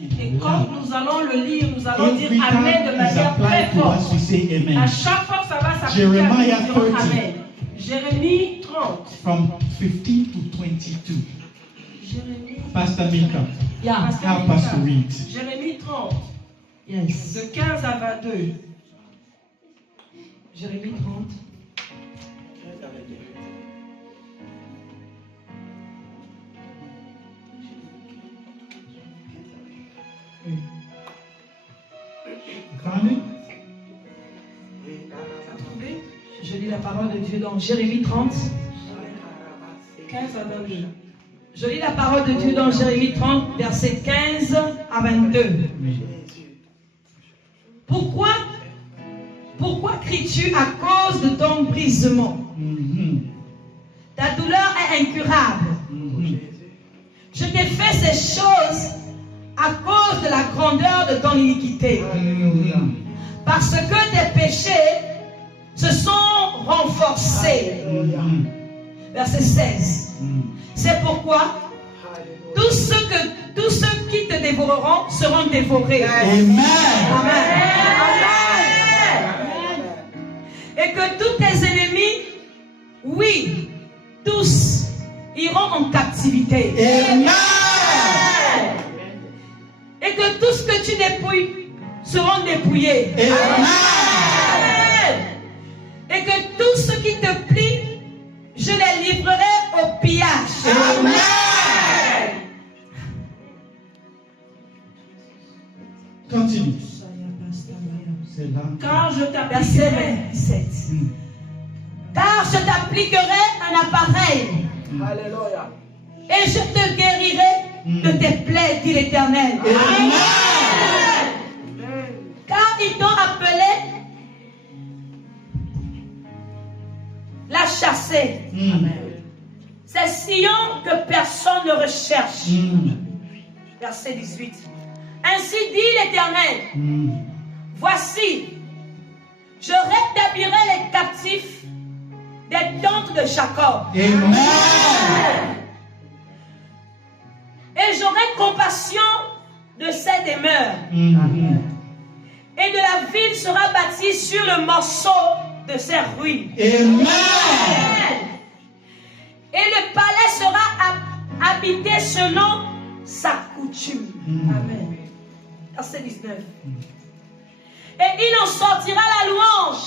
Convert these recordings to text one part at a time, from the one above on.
Et quand nous allons le lire, nous allons dire Amen de manière très forte. À chaque fois que ça va s'appliquer, nous dirons Amen. Jérémie 30. From 15 to 22. Jérémie. Pastor Mika. Yeah. Help us to read. Jérémie 30. Yes. De 15 à 22. Jérémie 30. Je lis la parole de Dieu dans Jérémie 30. 15 à 22. Je lis la parole de Dieu dans Jérémie 30, versets 15 à 22. Pourquoi cries-tu à cause de ton brisement? Ta douleur est incurable. Je t'ai fait ces choses à cause de la grandeur de ton iniquité. Parce que tes péchés se sont renforcés. Verset 16. C'est pourquoi tous ceux qui te dévoreront seront dévorés. Amen. Amen. Et que tous tes ennemis, oui, tous iront en captivité. Amen. Et que tout ce que tu dépouilles seront dépouillés. Amen. Et que tous ceux qui te plient, je les livrerai au pillage. Amen. Continue. C'est là. Car je t'appliquerai. Car je t'appliquerai un appareil. Alléluia. Et je te guérirai de tes plaies, dit l'Éternel. Amen. Car ils t'ont appelé la chassée. C'est Sion que personne ne recherche. Verset 18. Ainsi dit l'Éternel. Voici, je rétablirai les captifs des tentes de Jacob. Amen. Et j'aurai compassion de ses demeures. Et de la ville sera bâtie sur le morceau de ses ruines. Amen. Et le palais sera habité selon sa coutume. Amen. Verset 19. Et il en sortira la louange.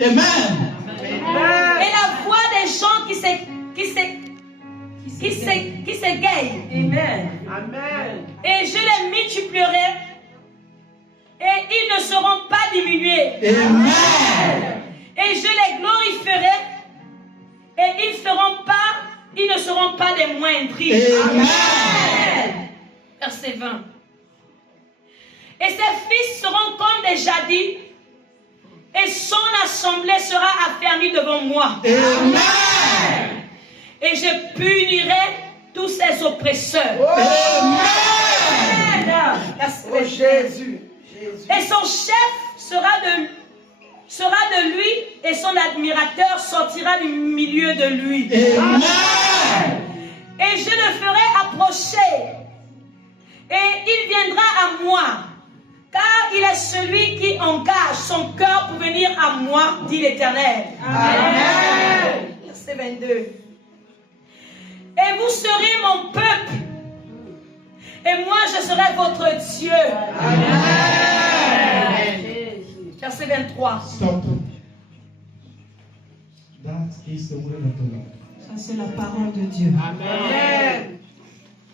Amen. Et la voix des gens qui s'égayent. Amen. Amen. Et je les multiplierai. Et ils ne seront pas diminués. Amen. Et je les glorifierai. Et ils ne seront pas des moindris. Amen. Verset 20. Et ses fils seront comme des jadis, et son assemblée sera affermie devant moi. Amen. Et je punirai tous ses oppresseurs. Amen. Oh Jésus. Et son chef sera de lui, et son admirateur sortira du milieu de lui. Amen. Et je le ferai approcher, et il viendra à moi. Car il est celui qui engage son cœur pour venir à moi, dit l'Éternel. Amen. Verset 22. Et vous serez mon peuple, et moi je serai votre Dieu. Amen. Verset 23. Stop. That is the word of the Lord. Ça c'est la parole de Dieu. Amen.